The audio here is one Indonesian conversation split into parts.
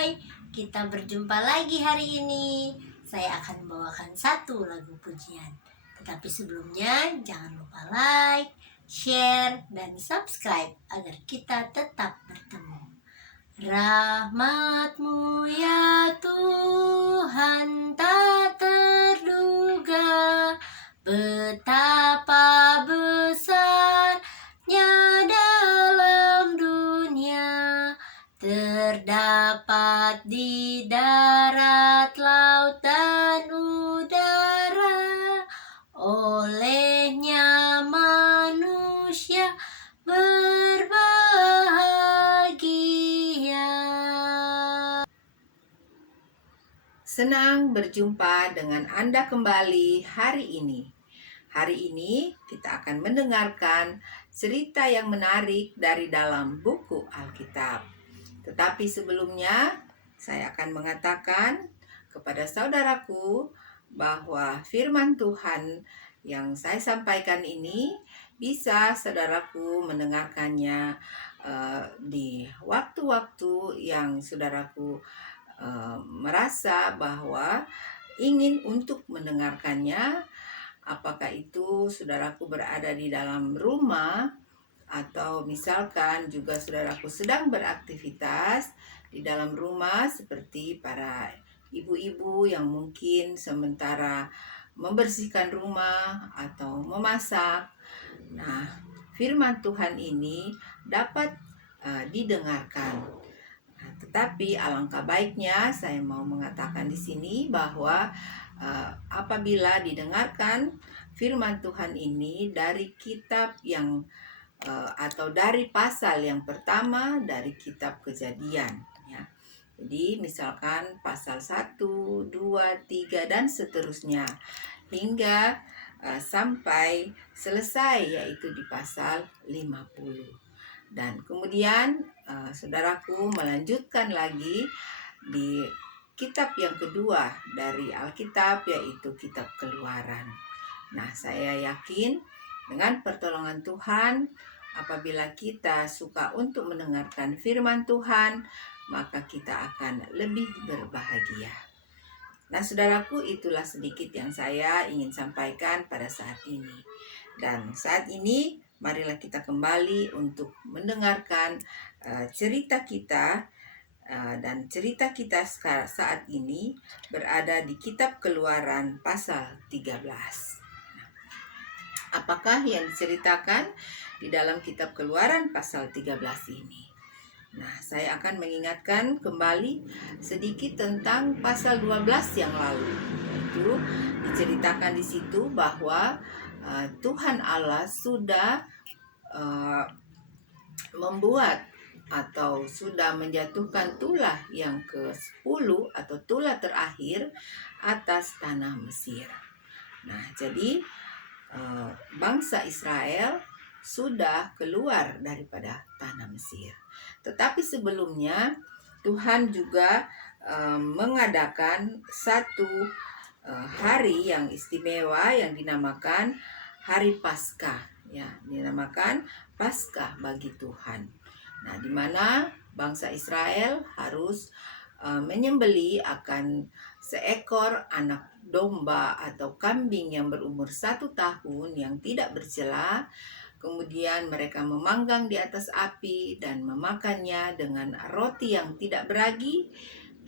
Hai, kita berjumpa lagi hari ini. Saya akan membawakan satu lagu pujian. Tetapi sebelumnya jangan lupa like, share, dan subscribe agar kita tetap bertemu. Rahmat-Mu ya Tuhan tak terduga, betapa besarnya dalam dunia, terdapat di darat, laut, dan udara. Olehnya manusia berbahagia. Senang berjumpa dengan Anda kembali hari ini. Hari ini kita akan mendengarkan cerita yang menarik dari dalam buku Alkitab. Tetapi sebelumnya, saya akan mengatakan kepada saudaraku bahwa firman Tuhan yang saya sampaikan ini bisa saudaraku mendengarkannya di waktu-waktu yang saudaraku merasa bahwa ingin untuk mendengarkannya, apakah itu saudaraku berada di dalam rumah atau misalkan juga saudaraku sedang beraktivitas di dalam rumah seperti para ibu-ibu yang mungkin sementara membersihkan rumah atau memasak. Nah, firman Tuhan ini dapat didengarkan. Nah, tetapi alangkah baiknya saya mau mengatakan di sini bahwa apabila didengarkan firman Tuhan ini dari kitab yang atau dari pasal yang pertama dari kitab Kejadian, ya. Jadi misalkan pasal 1, 2, 3 dan seterusnya hingga sampai selesai, yaitu di pasal 50. Dan kemudian saudaraku melanjutkan lagi di kitab yang kedua dari Alkitab, yaitu kitab Keluaran. Nah, saya yakin dengan pertolongan Tuhan, apabila kita suka untuk mendengarkan firman Tuhan, maka kita akan lebih berbahagia. Nah, saudaraku, itulah sedikit yang saya ingin sampaikan pada saat ini. Dan saat ini, marilah kita kembali untuk mendengarkan cerita kita. Dan cerita kita saat ini berada di kitab Keluaran pasal 13. Apakah yang diceritakan di dalam kitab Keluaran pasal 13 ini? Nah, saya akan mengingatkan kembali sedikit tentang pasal 12 yang lalu. Itu diceritakan di situ bahwa Tuhan Allah sudah membuat atau sudah menjatuhkan tulah yang ke-10 atau tulah terakhir atas tanah Mesir. Nah, jadi bangsa Israel sudah keluar daripada tanah Mesir. Tetapi sebelumnya Tuhan juga mengadakan satu hari yang istimewa yang dinamakan Hari Paskah, ya, dinamakan Paskah bagi Tuhan. Nah, di mana bangsa Israel harus menyembeli akan seekor anak domba atau kambing yang berumur 1 tahun yang tidak bercela. Kemudian mereka memanggang di atas api dan memakannya dengan roti yang tidak beragi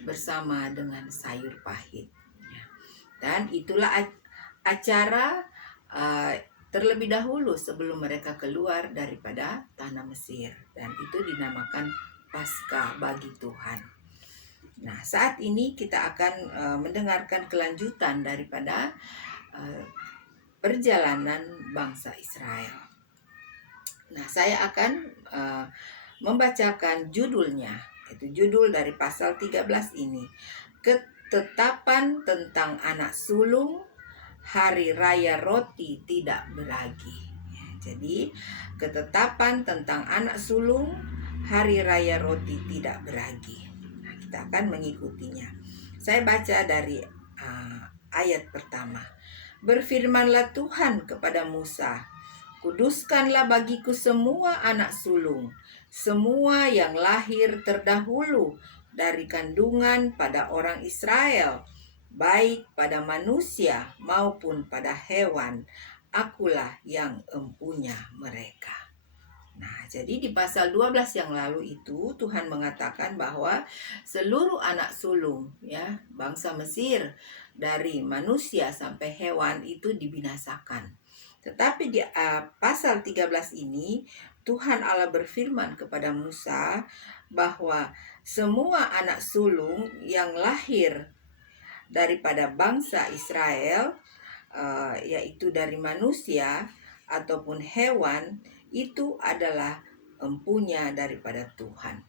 bersama dengan sayur pahit. Dan itulah acara terlebih dahulu sebelum mereka keluar daripada tanah Mesir. Dan itu dinamakan Paskah bagi Tuhan. Nah, saat ini kita akan mendengarkan kelanjutan daripada perjalanan bangsa Israel. Nah, saya akan membacakan judulnya. Itu judul dari pasal 13 ini. Ketetapan tentang anak sulung, hari raya roti tidak beragi. Jadi, ketetapan tentang anak sulung, hari raya roti tidak beragi. Nah, kita akan mengikutinya. Saya baca dari ayat pertama. Berfirmanlah Tuhan kepada Musa, kuduskanlah bagiku semua anak sulung, semua yang lahir terdahulu dari kandungan pada orang Israel, baik pada manusia maupun pada hewan. Akulah yang empunya mereka. Nah, jadi di pasal 12 yang lalu itu Tuhan mengatakan bahwa seluruh anak sulung ya bangsa Mesir dari manusia sampai hewan itu dibinasakan. Tetapi di pasal 13 ini Tuhan Allah berfirman kepada Musa bahwa semua anak sulung yang lahir daripada bangsa Israel yaitu dari manusia ataupun hewan itu adalah empunya daripada Tuhan.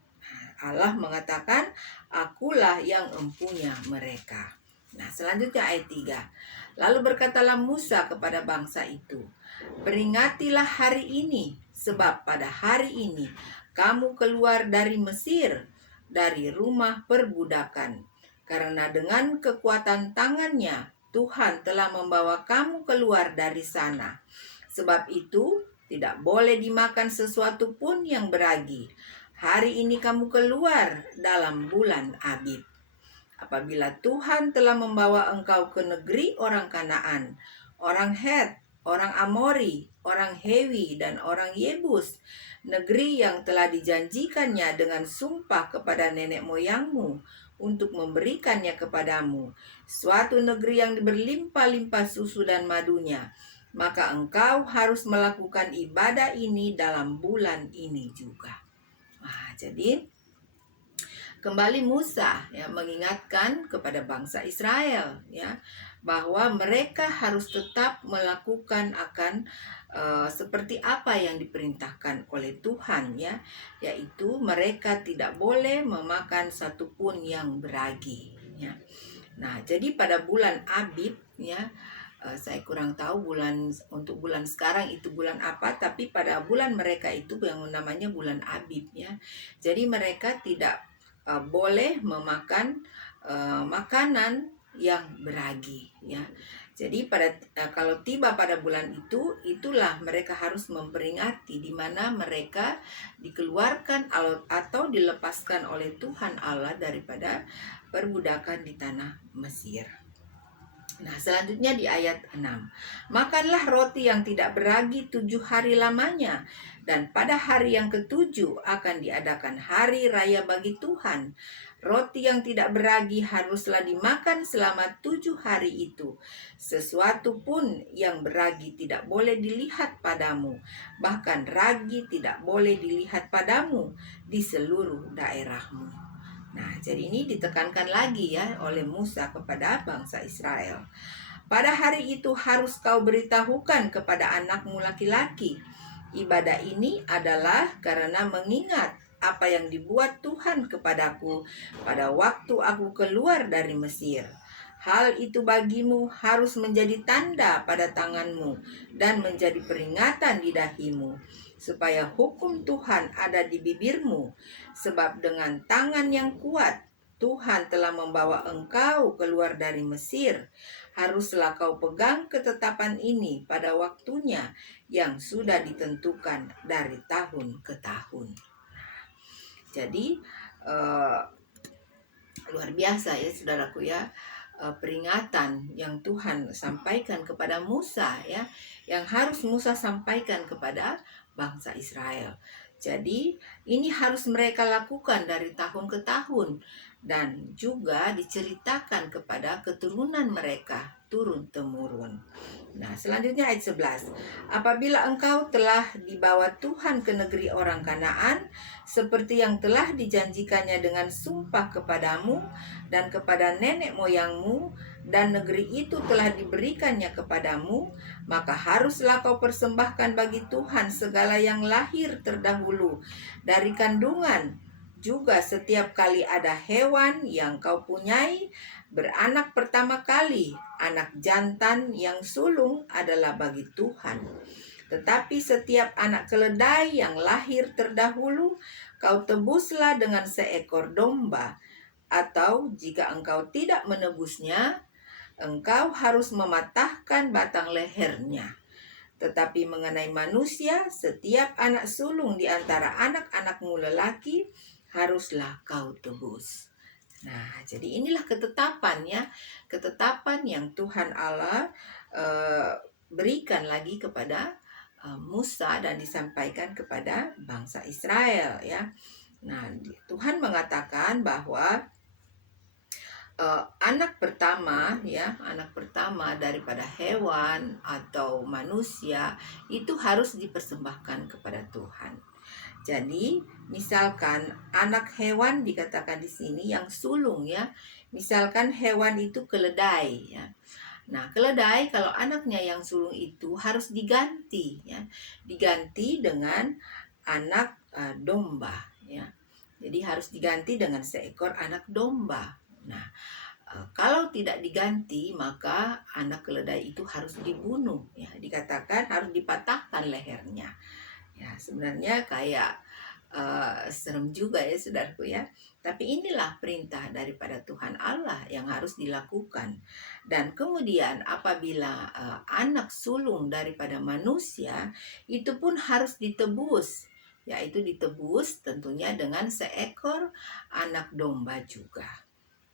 Allah mengatakan, akulah yang empunya mereka. Nah, selanjutnya ayat 3. Lalu berkatalah Musa kepada bangsa itu, peringatilah hari ini, sebab pada hari ini kamu keluar dari Mesir, dari rumah perbudakan. Karena dengan kekuatan tangannya, Tuhan telah membawa kamu keluar dari sana. Sebab itu, tidak boleh dimakan sesuatu pun yang beragi. Hari ini kamu keluar dalam bulan Abib. Apabila Tuhan telah membawa engkau ke negeri orang Kanaan, orang Het, orang Amori, orang Hewi, dan orang Yebus, negeri yang telah dijanjikannya dengan sumpah kepada nenek moyangmu untuk memberikannya kepadamu, suatu negeri yang berlimpah-limpah susu dan madunya, maka engkau harus melakukan ibadah ini dalam bulan ini juga. Nah, jadi kembali Musa ya mengingatkan kepada bangsa Israel ya bahwa mereka harus tetap melakukan akan seperti apa yang diperintahkan oleh Tuhan ya, yaitu mereka tidak boleh memakan satupun yang beragi ya. Nah, jadi pada bulan Abib ya, saya kurang tahu untuk bulan sekarang itu bulan apa, tapi pada bulan mereka itu yang namanya bulan Abib ya. Jadi mereka tidak boleh memakan makanan yang beragi ya. Jadi kalau tiba pada bulan itu, itulah mereka harus memperingati di mana mereka dikeluarkan atau dilepaskan oleh Tuhan Allah daripada perbudakan di tanah Mesir. Nah, selanjutnya di ayat 6. Makanlah roti yang tidak beragi 7 hari lamanya, dan pada hari yang ketujuh akan diadakan hari raya bagi Tuhan. Roti yang tidak beragi haruslah dimakan selama 7 hari itu. Sesuatu pun yang beragi tidak boleh dilihat padamu, bahkan ragi tidak boleh dilihat padamu di seluruh daerahmu. Nah, jadi ini ditekankan lagi ya oleh Musa kepada bangsa Israel. Pada hari itu harus kau beritahukan kepada anakmu laki-laki. Ibadah ini adalah karena mengingat apa yang dibuat Tuhan kepadaku pada waktu aku keluar dari Mesir. Hal itu bagimu harus menjadi tanda pada tanganmu dan menjadi peringatan di dahimu, supaya hukum Tuhan ada di bibirmu. Sebab dengan tangan yang kuat Tuhan telah membawa engkau keluar dari Mesir. Haruslah kau pegang ketetapan ini pada waktunya yang sudah ditentukan dari tahun ke tahun. Jadi luar biasa ya saudaraku ya, peringatan yang Tuhan sampaikan kepada Musa ya, yang harus Musa sampaikan kepada bangsa Israel. Jadi ini harus mereka lakukan dari tahun ke tahun, dan juga diceritakan kepada keturunan mereka turun-temurun. Nah, selanjutnya ayat 11. Apabila engkau telah dibawa Tuhan ke negeri orang Kanaan, seperti yang telah dijanjikannya dengan sumpah kepadamu dan kepada nenek moyangmu, dan negeri itu telah diberikannya kepadamu, maka haruslah kau persembahkan bagi Tuhan segala yang lahir terdahulu dari kandungan. Juga setiap kali ada hewan yang kau punyai beranak pertama kali, anak jantan yang sulung adalah bagi Tuhan. Tetapi setiap anak keledai yang lahir terdahulu, kau tebuslah dengan seekor domba. Atau jika engkau tidak menebusnya, engkau harus mematahkan batang lehernya. Tetapi mengenai manusia, setiap anak sulung di antara anak-anakmu lelaki haruslah kau tebus. Nah, jadi inilah ketetapannya, ketetapan yang Tuhan Allah berikan lagi kepada Musa dan disampaikan kepada bangsa Israel ya. Nah, Tuhan mengatakan bahwa anak pertama ya, anak pertama daripada hewan atau manusia itu harus dipersembahkan kepada Tuhan. Jadi, misalkan anak hewan dikatakan di sini yang sulung ya. Misalkan hewan itu keledai ya. Nah, keledai kalau anaknya yang sulung itu harus diganti ya. Diganti dengan anak domba ya. Jadi harus diganti dengan seekor anak domba. Nah, kalau tidak diganti maka anak keledai itu harus dibunuh ya. Dikatakan harus dipatahkan lehernya. Ya, sebenarnya kayak serem juga ya saudaraku ya. Tapi inilah perintah daripada Tuhan Allah yang harus dilakukan. Dan kemudian apabila anak sulung daripada manusia itu pun harus ditebus. Yaitu ditebus tentunya dengan seekor anak domba juga.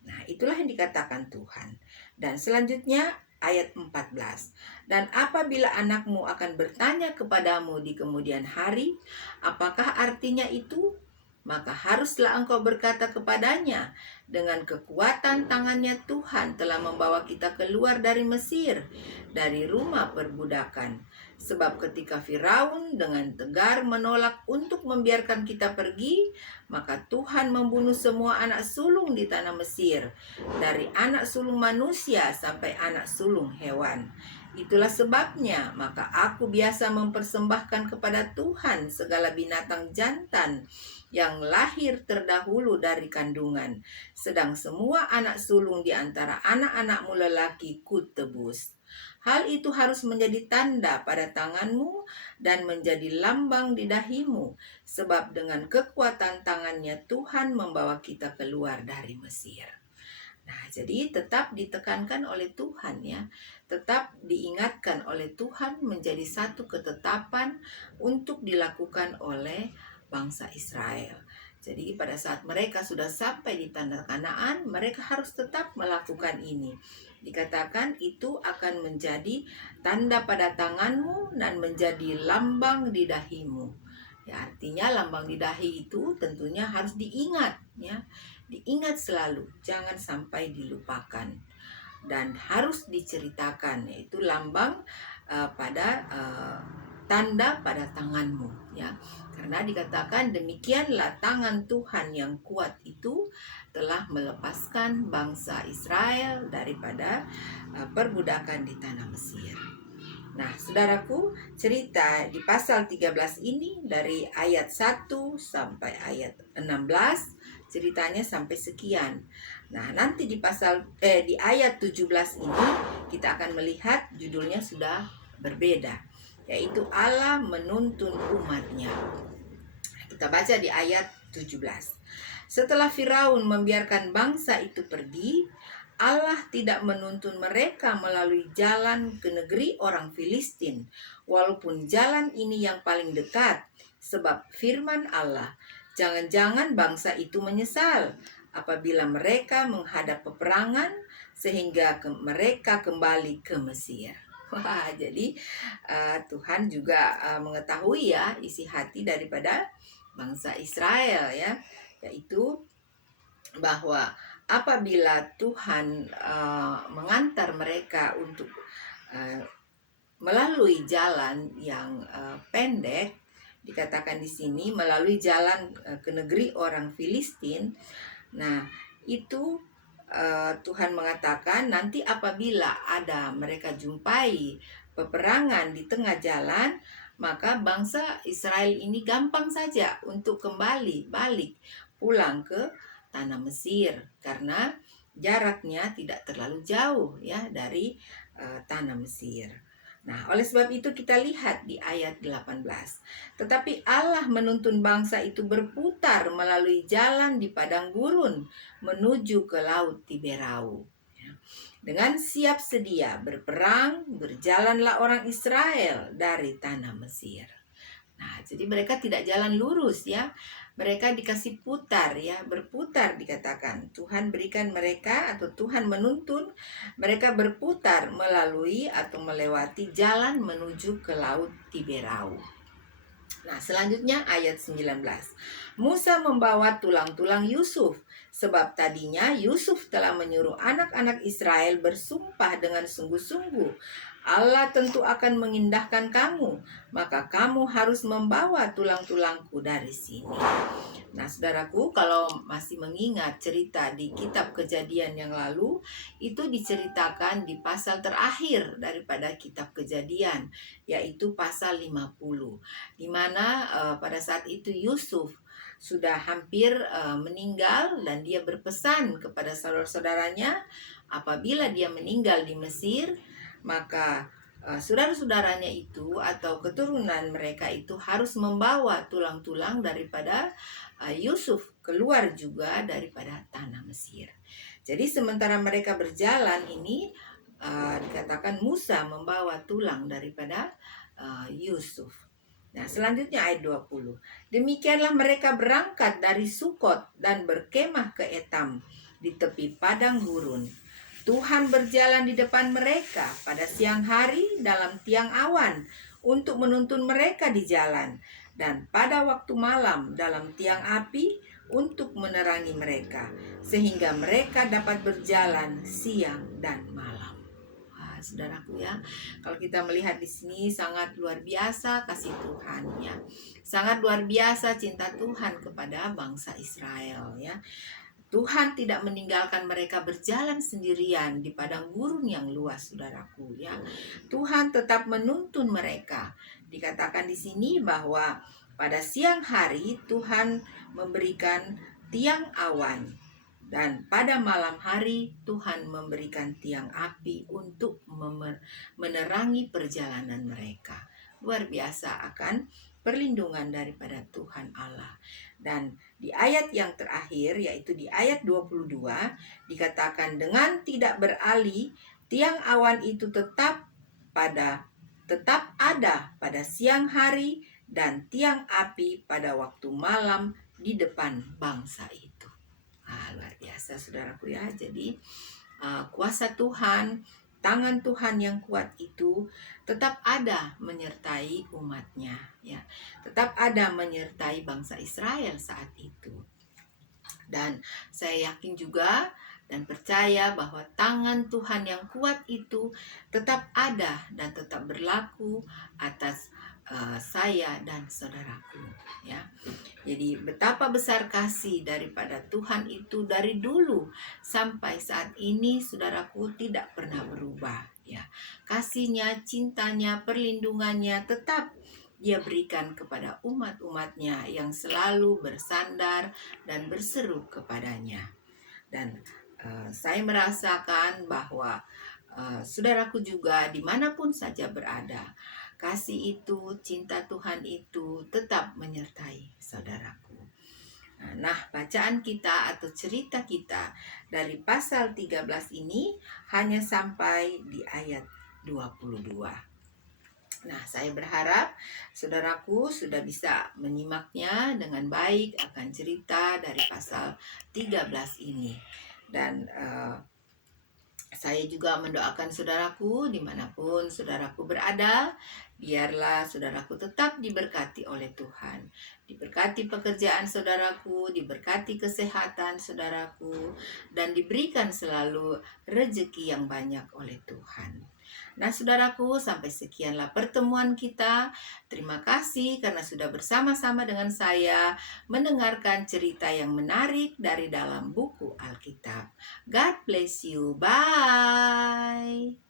Nah, itulah yang dikatakan Tuhan. Dan selanjutnya ayat 14. Dan apabila anakmu akan bertanya kepadamu di kemudian hari, apakah artinya itu? Maka haruslah engkau berkata kepadanya, dengan kekuatan tangannya Tuhan telah membawa kita keluar dari Mesir, dari rumah perbudakan. Sebab ketika Firaun dengan tegar menolak untuk membiarkan kita pergi, maka Tuhan membunuh semua anak sulung di tanah Mesir, dari anak sulung manusia sampai anak sulung hewan. Itulah sebabnya maka aku biasa mempersembahkan kepada Tuhan segala binatang jantan yang lahir terdahulu dari kandungan. Sedang semua anak sulung di antara anak-anakmu lelaki kutebus. Hal itu harus menjadi tanda pada tanganmu dan menjadi lambang di dahimu. Sebab dengan kekuatan tangannya Tuhan membawa kita keluar dari Mesir. Nah, jadi tetap ditekankan oleh Tuhan ya. Tetap diingatkan oleh Tuhan menjadi satu ketetapan untuk dilakukan oleh bangsa Israel. Jadi pada saat mereka sudah sampai di tanah Kanaan, mereka harus tetap melakukan ini. Dikatakan itu akan menjadi tanda pada tanganmu dan menjadi lambang di dahimu. Ya, artinya lambang di dahi itu tentunya harus diingat ya. Diingat selalu, jangan sampai dilupakan dan harus diceritakan, yaitu lambang pada tanda pada tanganmu ya. Karena dikatakan demikianlah tangan Tuhan yang kuat itu telah melepaskan bangsa Israel daripada perbudakan di tanah Mesir. Nah, saudaraku, cerita di pasal 13 ini dari ayat 1 sampai ayat 16 ceritanya sampai sekian. Nah, nanti di di ayat 17 ini kita akan melihat judulnya sudah berbeda, yaitu Allah menuntun umatnya. Kita baca di ayat 17. Setelah Firaun membiarkan bangsa itu pergi, Allah tidak menuntun mereka melalui jalan ke negeri orang Filistin, walaupun jalan ini yang paling dekat, sebab firman Allah, jangan-jangan bangsa itu menyesal apabila mereka menghadap peperangan sehingga mereka kembali ke Mesir. Wah, jadi Tuhan juga mengetahui ya isi hati daripada bangsa Israel ya, yaitu bahwa apabila Tuhan mengantar mereka untuk melalui jalan yang pendek, dikatakan di sini melalui jalan ke negeri orang Filistin. Nah, itu Tuhan mengatakan nanti apabila ada mereka jumpai peperangan di tengah jalan, maka bangsa Israel ini gampang saja untuk kembali balik pulang ke tanah Mesir karena jaraknya tidak terlalu jauh ya dari tanah Mesir. Nah, oleh sebab itu kita lihat di ayat 18. Tetapi Allah menuntun bangsa itu berputar melalui jalan di padang gurun menuju ke laut Tiberau. Dengan siap sedia berperang, berjalanlah orang Israel dari tanah Mesir. Nah, jadi mereka tidak jalan lurus ya. Mereka dikasih putar ya, berputar dikatakan. Tuhan berikan mereka atau Tuhan menuntun mereka berputar melalui atau melewati jalan menuju ke laut Tiberau. Nah, selanjutnya ayat 19. Musa membawa tulang-tulang Yusuf, sebab tadinya Yusuf telah menyuruh anak-anak Israel bersumpah dengan sungguh-sungguh, Allah tentu akan mengindahkan kamu, maka kamu harus membawa tulang-tulangku dari sini. Nah, saudaraku, kalau masih mengingat cerita di kitab Kejadian yang lalu, itu diceritakan di pasal terakhir daripada kitab Kejadian, yaitu pasal 50, di mana pada saat itu Yusuf sudah hampir meninggal, dan dia berpesan kepada saudara-saudaranya apabila dia meninggal di Mesir, maka saudara-saudaranya itu atau keturunan mereka itu harus membawa tulang-tulang daripada Yusuf keluar juga daripada tanah Mesir. Jadi sementara mereka berjalan ini, dikatakan Musa membawa tulang daripada Yusuf. Nah, selanjutnya ayat 20. Demikianlah mereka berangkat dari Sukot dan berkemah ke Etam di tepi padang gurun. Tuhan berjalan di depan mereka pada siang hari dalam tiang awan untuk menuntun mereka di jalan, dan pada waktu malam dalam tiang api untuk menerangi mereka, sehingga mereka dapat berjalan siang dan malam. Wah, saudaraku ya, kalau kita melihat di sini sangat luar biasa kasih Tuhan ya. Sangat luar biasa cinta Tuhan kepada bangsa Israel ya. Tuhan tidak meninggalkan mereka berjalan sendirian di padang gurun yang luas, saudaraku ya. Tuhan tetap menuntun mereka. Dikatakan di sini bahwa pada siang hari Tuhan memberikan tiang awan, dan pada malam hari Tuhan memberikan tiang api untuk menerangi perjalanan mereka. Luar biasa akan perlindungan daripada Tuhan Allah. Dan di ayat yang terakhir, yaitu di ayat 22, dikatakan dengan tidak beralih tiang awan itu tetap ada pada siang hari, dan tiang api pada waktu malam di depan bangsa itu. Luar biasa saudaraku ya. Jadi kuasa Tuhan, tangan Tuhan yang kuat itu tetap ada menyertai umatnya ya. Tetap ada menyertai bangsa Israel saat itu. Dan saya yakin juga dan percaya bahwa tangan Tuhan yang kuat itu tetap ada dan tetap berlaku atas saya dan saudaraku ya. Jadi betapa besar kasih daripada Tuhan itu dari dulu sampai saat ini, saudaraku, tidak pernah berubah ya. Kasihnya, cintanya, perlindungannya tetap Dia berikan kepada umat-umatnya yang selalu bersandar dan berseru kepadanya. Dan saya merasakan bahwa saudaraku juga dimanapun saja berada, kasih itu, cinta Tuhan itu tetap menyertai saudaraku. Nah, bacaan kita atau cerita kita dari pasal 13 ini hanya sampai di ayat 22. Nah, saya berharap saudaraku sudah bisa menyimaknya dengan baik akan cerita dari pasal 13 ini. Dan saya juga mendoakan saudaraku dimanapun saudaraku berada, biarlah saudaraku tetap diberkati oleh Tuhan. Diberkati pekerjaan saudaraku, diberkati kesehatan saudaraku, dan diberikan selalu rezeki yang banyak oleh Tuhan. Nah saudaraku, sampai sekianlah pertemuan kita. Terima kasih karena sudah bersama-sama dengan saya mendengarkan cerita yang menarik dari dalam buku Alkitab. God bless you. Bye.